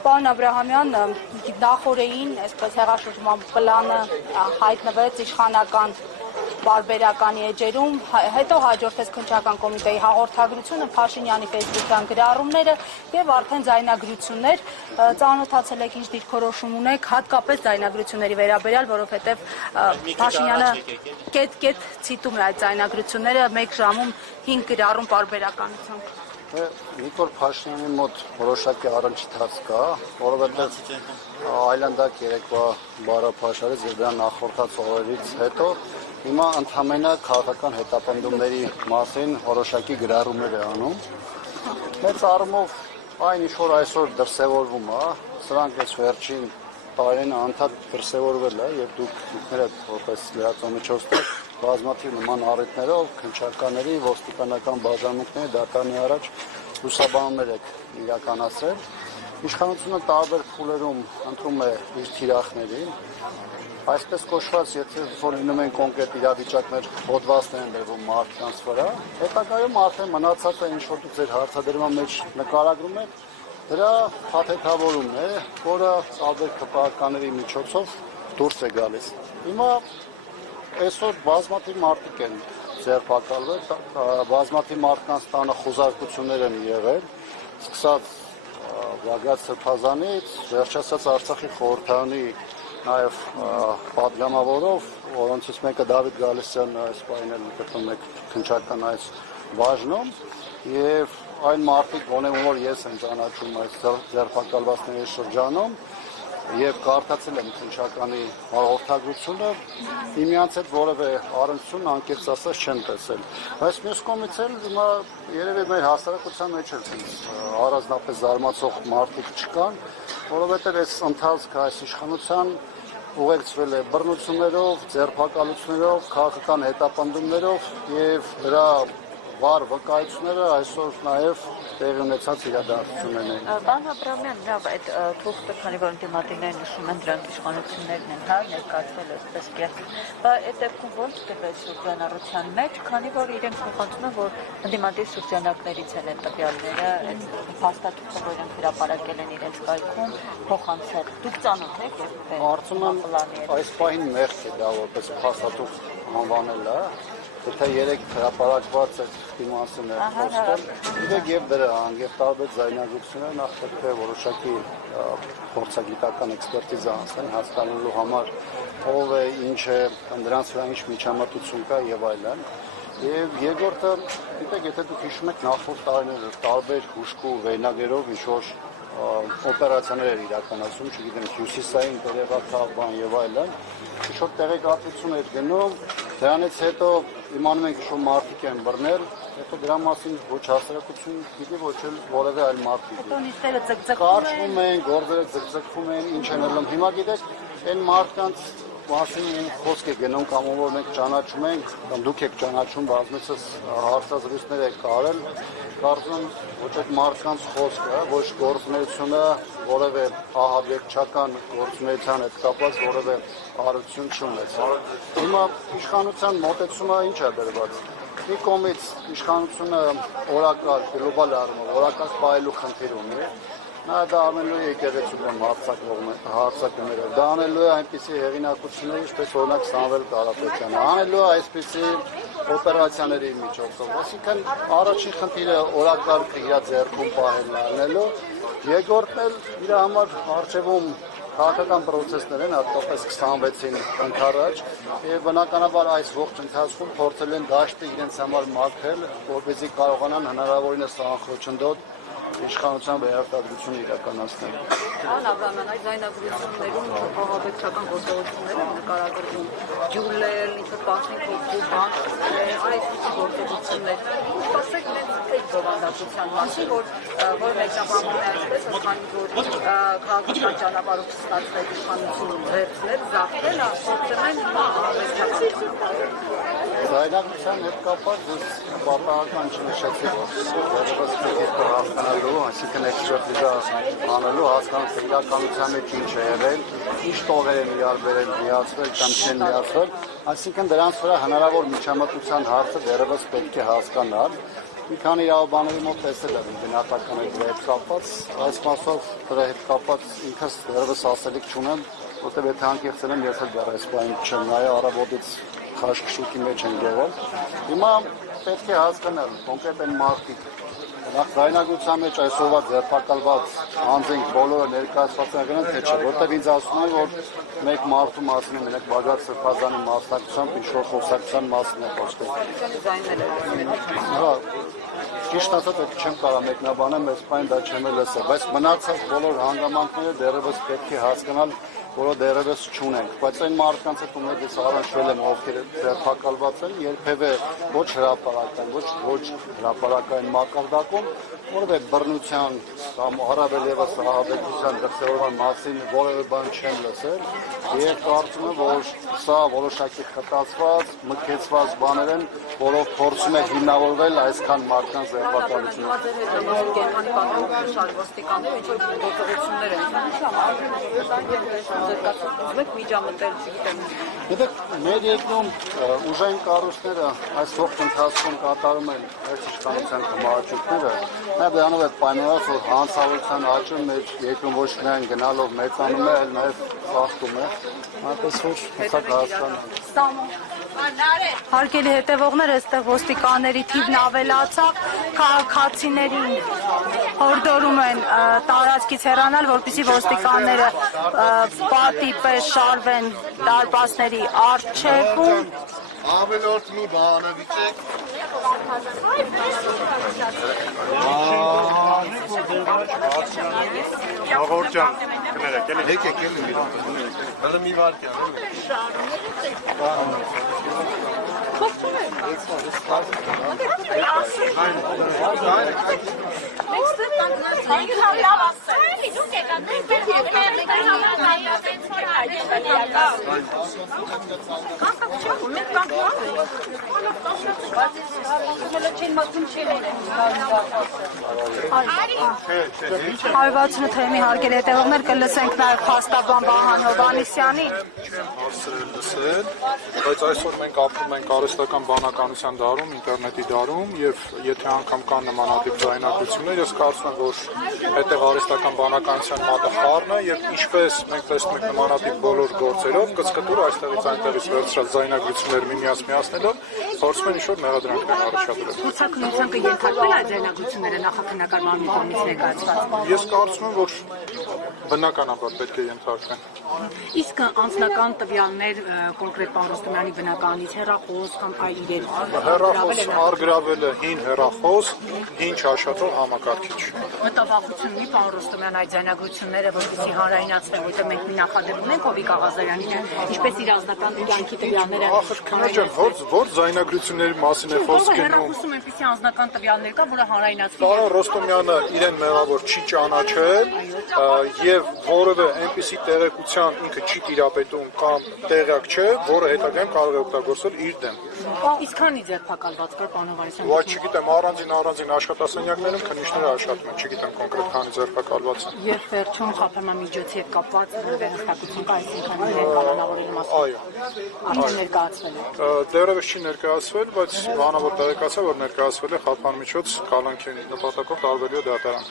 Պարոն Աբրահամյան, նախօրեին այսպես հեղաշրջման պլանը հայտնվեց իշխանական բարբերականի էջերում, հետո հաջորդեց քննչական կոմիտեի հաղորդագրությունը, Փաշինյանի ֆեյսբուքյան գրառումները եւ արդեն ձայնագրություններ, ծանոթացել եք ինչ դիրքորոշում ունեք, հատկապես ձայնագրությունների վերաբերյալ, որովհետեւ Փաշինյանը կետ ցիտում է այդ ձայնագրությունները 1 ժամում 5 գրառում բարբերականությամբ։ Նիկոլ Փաշինյանի մոտ որոշակի առնչյալ կա, որովհետև այլանդակ երեկվա բառապաշարից եւ դրա նախորդած օրերից հետո հիմա ընդհանրապես քաղաքական հետապնդումների մասին որոշակի գրառումներ է անում։ Մեծ առումով այն ինչ որ այսօր դրսևորվում է, սրանք այս վերջին տարին անդադ դրսևորվել է եւ դուք ինքներդ որպես լրատվամիջոցներ բազմաթիվ նման առիթներով քննչականների, ոստիկանական բաժանմունքների դատարանի առաջ լուսաբանումներ եք իրականացրել։ Իշխանությունը տարբեր փուլերում ընտրում է իր թիրախներին, այսպես կոչված, եթե լինում են կոնկրետ իրավիճակներ, հոդվածներ են դրվում մարդկանց վրա, հետագայում արդեն մնացած է ինչ որ դուք ձեր հարցադրման մեջ նկարագրում եք, դրա փաթեթավորումն է, որը տարբեր քպականների միջոցով դուրս է գալիս։ Հիմա այսօր բազմաթիվ մարդիկ են ձերբակալվել, բազմաթիվ մարդկանց տանը խոզարկություններ են եղել, սկսած Բաղդադ Սրբազանից, վերջացած Արցախի խորհրդարանի նաև պատգամավորով, որոնցից մեկը Դավիթ Գալստյան այս պահին էլ գտնում եք քննչական այս բաժնում, եւ այն մարդիկ, որ ես եմ ճանաչում այս ձերբակալվածների շրջանում, եւ կարդացել եմ քննչականի հաղորդագրությունը, միմյանց հետ որևէ առնչություն անկեղծ ասած չեմ տեսել։ Բայց մյուս կողմից էլ հիմա երևի մեր հասարակության մեջ էլ առանձնապես զարմացող մարդիկ չկան, որովհետեւ այս ընթացքը այս իշխանության ուղեկցվել է բռնություններով, ձերբակալություններով, քաղաքական հետապնդումներով եւ դրա վառ վկայությունները այսօր նաև տեղի ունեցած իրադարձություններն են։ Պարոն Աբրահամյան, լավ, այդ թուղթը, քանի որ ընդդիմադիրները նշում են, դրանք իշխանություններն են, ներկայացվել այսպես կերպ։ Բայց այդ դեպքում ո՞նց տվեց շրջանառության մեջ, քանի որ իրենք փոխանցում են, որ ընդդիմադիր շրջանակներից են այդ տվյալները, այդ փաստաթուղթը, որ իրենք հրապարակել են իրենց կայքում, փոխանցել։ Դուք ծանոթ եք Կարծում եմ այս պահին մեղք է դա որպես փաստաթուղթ անվանելը, եթե երեք հրապարակված է դիմասն է խոսել, իրեք եւ դրան եւ տարբեր ձայնագրություններ նախ պետք է որոշակի փորձագիտական էքսպերտիզա անցնեն հասկանալու համար ով է, ինչ է, դրանց վրա ինչ միջամտություն կա եւ այլն։ Եվ երկրորդը, գիտեք, եթե դուք հիշում եք նախորդ տարիները տարբեր հուշկու վերնագրերով ինչ որ օպերացիաներ էր իրականացում, չգիտեմ, հյուսիսային դերևակալ բան եւ այլն, ինչ որ տեղեկատվություն էր գնում, դրանից հետո իմանում ենք ինչ որ մարդիկ են բռնել, հետո դրա մասին ոչ հասարակություն գիտի, ոչ էլ որևէ այլ մարդիկ։ Օտոնիստերը ձգձգում Կարճվում են, գործերը ձգձգվում են, ինչ են ելնում։ Հիմա գիտեք, այն մարդկանց մասին խոսք է գնում կամ որ մենք ճանաչում ենք, կամ դուք եք ճանաչում, բազմիցս հարցազրույցներ եք արել, կարծում ոչ այդ մարդկանց խոսքը, ոչ գործունեությունը, որևէ ահաբեկչական գործունեության հետ կապված որևէ հարություն չունեցել։ Հիմա իշխանության մոտեցումը ինչ է դրված։ Մի կողմից իշխանությունը օրակարգ, գլոբալ առումով օրակարգ պահելու խնդիր ունի։ Նա դա անելու է եկեղեցու հարցակումներով, դա անելու է այնպիսի հեղինակություններ, ինչպես օրինակ Սամվել Կարապետյանը, անելու է այսպիսի օպերացիաների միջոցով, այսինքն առաջին խնդիրը օրակարգը իր ձեռքում պահելն է անելու, երկրորդն էլ իր համար առջևում քաղաքական պրոցեսներ են, հատկապես 26-ին ընդառաջ, եւ բնականաբար այս ողջ ընթացքում փորձել են դաշտը իրենց համար մաքրել, որպեսզի կարողանան հնարավորինս անխոչնդոտ իշխանության վերարտադրություն իրականացնել։ Պարոն Աբրահամյան, այս ձայնագրություններում ահաբեկչական գործողություններ են նկարագրվում, ջուլել, ինչ-որ պաշտոնքով բան, այս գործողություններ։ Ինչ կասեք մենք այդ բովանդակության մասին, որ մեկնաբանվում է այսպես, քանի որ քաղաքական ճանապարհով ստացվել իշխանություն վերցնել, զավթել, փորձել են Ձայնագրության հետ կապված ես պատահական չնշեցի, որ դեռևս պետք է հասկանալու, այսինքն էքսպերտիզա անելու, հասկանալ թե իրականության մեջ ինչ է եղել, ինչ տողեր են իրար բերել, միացվել կամ չեն միացվել, այսինքն դրանց վրա հնարավոր միջամտության հարցը դեռևս պետք է հասկանալ մի քանի իրավաբանների մոտ տեսել եմ գնահատականների դրա հետ կապված, այս մասով դրա հետ կապված ինքս դեռևս ասելիք չունեմ, որտեղ եթե անկեղծել եմ, ես էլ դեռ այս բանը չեմ նայել, առավոտից քաշքշուկի մեջ են եղել։ Հիմա պետք է հասկանալ կոնկրետ այն մարդիկ, նախ զայնագրության մեջ այսօրվա ձերբակալված անձինք բոլորը ներկայացված են թե չէ, որտեղ ինձ ասում են, որ մեկ մարդու մասին մենակ Բաղդադ Սրբազանի մասնակցությամբ ինչ-որ խոսակցության մասին է խոսքը։ Հա, ճիշտ ասած, ότι չեմ կարող մեկնաբանել, այս բանը դա չեմ լսել, բայց մնացած բոլոր հանգամանքները դեռևս պետք է հասկանալ, որը դեռևս չունենք, բայց այն մարդկանց հետ ում ես առնչվել եմ, ովքեր ձերբակալված են, երբևէ ոչ հրապարակային, ոչ հրապարակային մակարդակում, որովհետև բռնության կամ առավել ևս ահաբեկության դրսևորման մասին որևէ բան չեմ լսել, եւ կարծում եմ, որ սա որոշակի խտացված, մկեցված բաներ են, որով փորձում է հիմնավորվել այսքան մարդկանց ձերբակալությունը։ Գիտեք, մեր երկրում ուժային կառույցները այս ողջ ընթացքում կատարում են այս իշխանության կմահաճույքները, նաև դրանով է պայմանավորված, որ հանցավորության աճը մեր երկրում ոչ միայն գնալով մեծանում է, այլ նաև ծաղկում է, այնպես որ հստակ հասկանալ։ Հարգելի հետևողներ, այստեղ ոստիկանների թիվն ավելացավ, քաղաքացիներին հորդորում են տարածքից հեռանալ, որպեսզի ոստիկանները պատի պես շարվեն դարպասների առջևում։ Ավելորդ մի բանը վիճեք։ Աղոր ջան, կներեք, եկեք, հələ մի վարկյան։ Հարվածնու թեմի հարգելի հետևողներ կլսենք նաև փաստաբան Վահան Հովհաննիսյանին։ Չեմ հասցրել լսել, բայց այսօր մենք ապրում ենք արհեստական բանականության դարում, ինտերնետի դարում եւ եթե անգամ կան նմանատիպ ձայնագրություններ, ես կարծում եմ, որ այդտեղ արհեստական բանականության մատը խառն է եւ ինչպես մենք տեսնում ենք նմանատիպ բոլոր գործերով կծկտուր այստեղից այնտեղից վերցրած ձայնագրություններ միմյանց միացնելով փորձում են ինչ-որ մեղադրանքներ առաջադրել։ Ցուցակնության կենթարկվել այդ ձայնագրությունները նախաքննական մարմնի կողմից ներկայացված։ Ես կարծում եմ, որ բնականաբար պետք է ենթարկվեն։ Իսկ անձնական տվյալներ կոնկրետ Պարոստումյանի բնականից հեռախոս կամ այլ իրեր։ Հեռախոս առգրավելը հին հեռախոս, հին չաշատող համակարգիչ։ Մտավախություն մի Պարոստումյան այդ ձայնագրությունները որպեսզի հանրայնացնեն, որտեղ մենք մի նախադեպ ունենք Հովիկ Աղազարյանի, ինչպես իր անձնական կյանքի տվյալները։ Որ ձայնագրությունների մասին է խոսք գնում։ Հեռախոսում այնպիսի անձնական տվյալներ կա, որը հանրայնացվի։ Պարոն Ռոստոմյանը իրեն մեղավոր չի ճանաչել եւ որևէ այնպիսի տեղեկության ինքը չի տիրապետում կամ տեղյակ չէ, որը հետագայում կարող է օգտագործել իր դեմ։ Իսկ քանի ձերբակալված կար պարոն Հովհաննիսյան։ Ոչ չգիտեմ, առանձին աշխատասենյակներում քննիչները աշխատում են, չգիտեմ կոնկրետ քանի ձերբակալված են։ Եվ վերջում խափանամիջոցի հետ կապված որևէ հստակություն կա, այսինքն իրեն կանոնավորելու մասին։ Այո։ Ինչ ներկայացվել է։ Դեռևս չի ներկայացվել, բայց բանավոր տեղեկացա, որ ներկայացվել է խափանամիջոց կալանքի նպատակով տարբերյո դատարան։